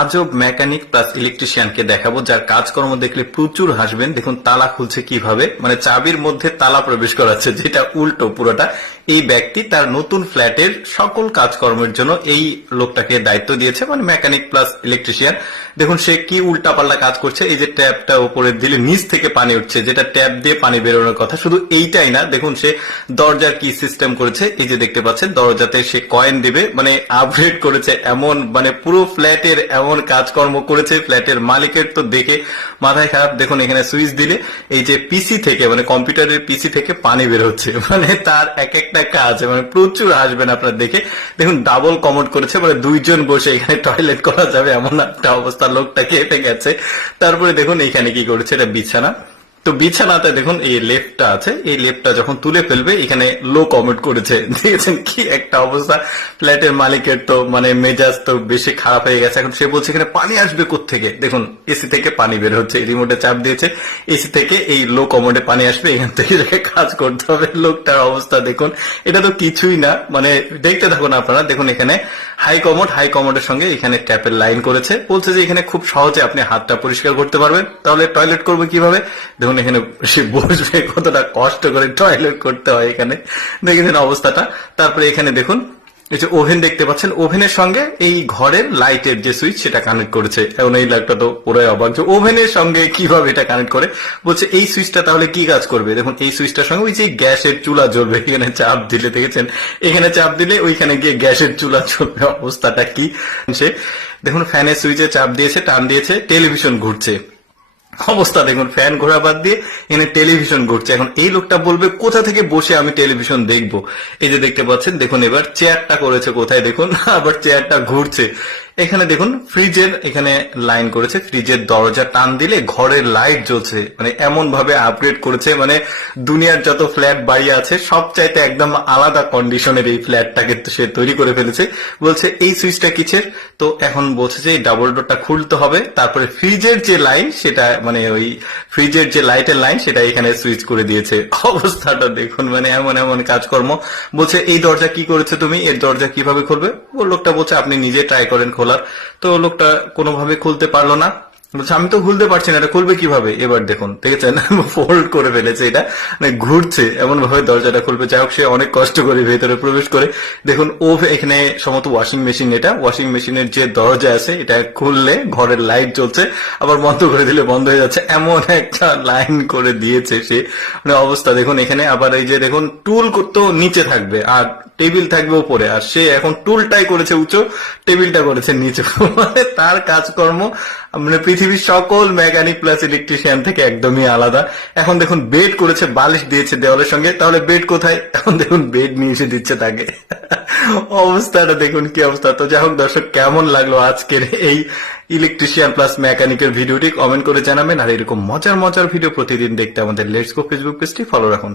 আজব mechanic plus ইলেকট্রিশিয়ানকে দেখাবো যার কাজকর্ম দেখলে প্রচুর হাসবেন। দেখুন তালা খুলছে কিভাবে, মানে চাবির মধ্যে তালা প্রবেশ করাচ্ছে, যেটা উল্টো পুরোটা। এই ব্যক্তি তার নতুন ফ্ল্যাটের সকল কাজকর্মের জন্য এই লোকটাকে দায়িত্ব দিয়েছে, মানে মেকানিক প্লাস ইলেকট্রিশিয়ান। দেখুন সে কি উল্টাপাল্টা কাজ করছে। এই যে ট্যাপটা উপরে দিলে নিচ থেকে পানি উঠছে, যেটা ট্যাপ দিয়ে পানি বেরোনোর কথা। শুধু এইটাই না, দেখুন সে দরজার কি সিস্টেম করেছে। এই যে দেখতে পাচ্ছেন দরজাতে সে কয়েন দিবে, মানে আপগ্রেড করেছে এমন, মানে পুরো ফ্ল্যাটের এমন কাজকর্ম করেছে। ফ্ল্যাটের মালিকের তো দেখে মাথায় খারাপ। দেখুন এখানে সুইচ দিলে এই যে পিসি থেকে, মানে কম্পিউটারের পিসি থেকে পানি বের হচ্ছে, মানে তার এক একটা কাজ, মানে প্রচুর আসবেন আপনার দেখে। দেখুন ডাবল কমোড করেছে, মানে দুইজন বসে এখানে টয়লেট করা যাবে এমন একটা অবস্থা, লোকটা কেটে গেছে। তারপরে দেখুন এখানে কি করেছে, এটা বিছানা। তো বিছানাতে দেখুন এই লেফটটা আছে, এই লেফটটা যখন তুলে ফেলবে এখানে লো কমেন্ট করেছে। দেখেছেন কি একটা অবস্থা। ফ্ল্যাটের মালিকের তো মানে মেজাজ তো বেশি খারাপ হয়ে গেছে। এখন সে বলছে এখানে পানি আসবে কোত্থেকে। দেখুন এসি থেকে পানি বের হচ্ছে, রিমোটে চাপ দিয়েছে, এসি থেকে এই লো কমোডে পানি আসবে, এখান থেকে কাজ করতে হবে। লোকটার অবস্থা দেখুন, এটা তো কিছুই না। মানে দেখতে থাকুন আপনারা। দেখুন এখানে হাই কমোডের সঙ্গে এখানে ট্যাপের লাইন করেছে। বলছে যে এখানে খুব সহজে আপনি হাতটা পরিষ্কার করতে পারবেন। তাহলে টয়লেট করবে কিভাবে? দেখুন এখানে সে বসবে, কতটা কষ্ট করে টয়লেট করতে হয় এখানে, দেখেছেন অবস্থাটা। তারপরে এখানে দেখুন এই যে ওভেন দেখতে পাচ্ছেন, ওভেনের সঙ্গে এই ঘরের লাইটের যে সুইচ সেটা কানেক্ট করেছে। এখন এই লাইটটা তো পুরো অবাক যে ওভেনের সঙ্গে কিভাবে এটা কানেক্ট করে। বলছে এই সুইচটা তাহলে কি কাজ করবে। দেখুন এই সুইচটার সঙ্গে ওই যে গ্যাসের চুলা জ্বলবে, এখানে চাপ দিলে, দেখেছেন এখানে চাপ দিলে ওইখানে গিয়ে গ্যাসের চুলা জ্বলবে। অবস্থাটা কি। সে দেখুন ফ্যানের সুইচে চাপ দিয়েছে, টান দিয়েছে, টেলিভিশন ঘুরছে। অবস্থা দেখুন, ফ্যান ঘোরা বাদ দিয়ে এখানে টেলিভিশন ঘুরছে। এখন এই লোকটা বলবে কোথা থেকে বসে আমি টেলিভিশন দেখবো। এই যে দেখতে পাচ্ছেন, দেখুন এবার চেয়ারটা করেছে কোথায়, দেখুন আবার চেয়ারটা ঘুরছে। এখানে দেখুন ফ্রিজের এখানে লাইন করেছে, ফ্রিজের দরজা টান দিলে ঘরের লাইট জ্বলছে, মানে এমন ভাবে আপগ্রেড করেছে। মানে দুনিয়ার যত ফ্ল্যাট বাড়ি আছে সব চাইতে একদম আলাদা কন্ডিশনের এই ফ্ল্যাটটাকে সে তৈরি করে ফেলেছে। বলছে এই সুইচটা কিসের। তো এখন বলছে যে এই ডাবল ডোরটা খুলতে হবে, তারপরে ফ্রিজের যে লাইন সেটা, মানে ওই ফ্রিজের যে লাইটের লাইন সেটা এখানে সুইচ করে দিয়েছে। অবস্থাটা দেখুন, মানে এমন এমন কাজকর্ম। বলছে এই দরজা কি করেছে তুমি, এর দরজা কিভাবে খুলবে। ও লোকটা বলছে আপনি নিজে ট্রাই করেন খোলার। তো লোকটা কোনোভাবে খুলতে পারলো না। বলছে আমি তো খুলতে পারছি না, এটা খুলবে কিভাবে। এবার দেখুন, দেখেছেন ফোল্ড করে ফেলেছে, এটা মানে ঘুরছে এমন ভাবে দরজাটা খুলবে। যাই হোক সে অনেক কষ্ট করে ভেতরে প্রবেশ করে। দেখুন ও এখানে সম্ভবত ওয়াশিং মেশিন, এটা ওয়াশিং মেশিনের যে দরজা আছে এটা খুললে ঘরের লাইট জ্বলছে, আবার বন্ধ করে দিলে বন্ধ হয়ে যাচ্ছে, এমন একটা লাইন করে দিয়েছে সে। মানে অবস্থা দেখুন এখানে। আবার এই যে দেখুন টুল তো নিচে থাকবে আর টেবিল থাকবে উপরে, আর সে এখন টুলটাই করেছে উঁচু, টেবিলটা করেছে নিচু। মানে তার কাজকর্ম মানে পৃথিবীর সকল মেকানিক প্লাস ইলেকট্রিশিয়ান থেকে একদমই আলাদা। এখন দেখুন বেড করেছে, বালিশ দিয়েছে দেওয়ালের সঙ্গে, তাহলে বেড কোথায়। এখন দেখুন বেড নিয়ে এসে দিচ্ছে তাকে। অবস্থাটা দেখুন কি অবস্থা। তো যাই হোক দর্শক, কেমন লাগলো আজকের এই ইলেকট্রিশিয়ান প্লাস মেকানিকের ভিডিওটি কমেন্ট করে জানাবেন। আর এরকম মজার মজার ভিডিও প্রতিদিন দেখতে আমাদের লেটস গো ফেসবুক পেজটি ফলো রাখুন।